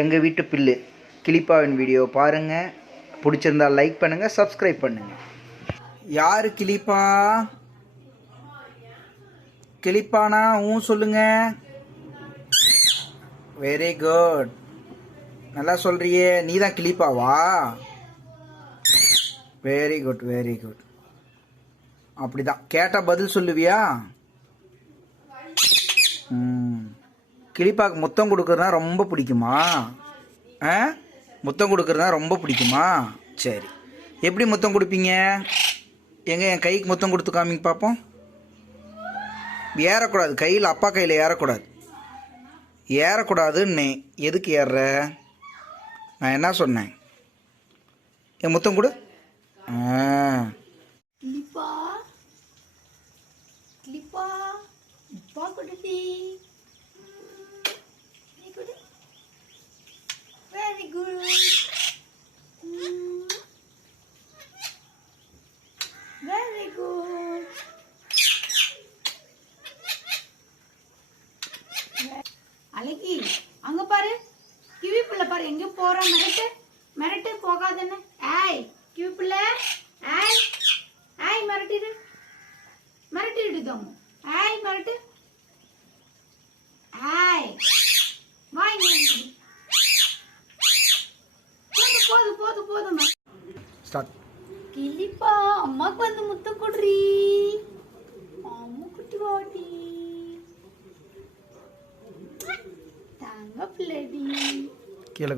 எங்கள் வீட்டு bill கிளிப்பாவின் video பாருங்கள். பிடிச்சிருந்தா லைக் பண்ணுங்கள், சப்ஸ்கிரைப் பண்ணுங்கள். யார் கிளிப்பா? கிளிப்பானா சொல்லுங்க. வெரி குட், நல்லா சொல்றியே. நீ தான் கிளிப்பாவா? Very good very good. அப்படிதான் கேட்டால் பதில் சொல்லுவியா? கிளிப்பாக்கு முத்தம் கொடுக்கறதுனா ரொம்ப பிடிக்குமா? முத்தம் கொடுக்கறதுனா ரொம்ப பிடிக்குமா? சரி, எப்படி முத்தம் கொடுப்பீங்க? எங்க என் கைக்கு முத்தம் கொடுத்து காமிங்க பார்ப்போம். ஏறக்கூடாது, கையில் அப்பா கையில் ஏறக்கூடாது. ஏறக்கூடாதுன்னு எதுக்கு ஏறுற? நான் என்ன சொன்னேன்? என் முத்தம் கொடு. கிளிப்பா கிளிப்பா இப்பா கொடுத்தி. Very good. Very good. அழகி, அங்க பாரு, கிவி பிள்ளை பாரு, எங்க போற? மிரட்டு மிரட்டு, போகாதுன்னு. ஏய் கிவி பிள்ளை, ஏய் ஏய், மிரட்டிடு மிரட்டிடு தோமு. ஏய் மிரட்டு, ஏய் வாய் நீ. போதும் போதும் போதும். ஸ்டார்ட். கிளிப்பா, அம்மாக்கு வந்து முத்தம் கொடுறி. அம்மா குட்டி வாடி, தங்க பிள்ளைடி. கீழே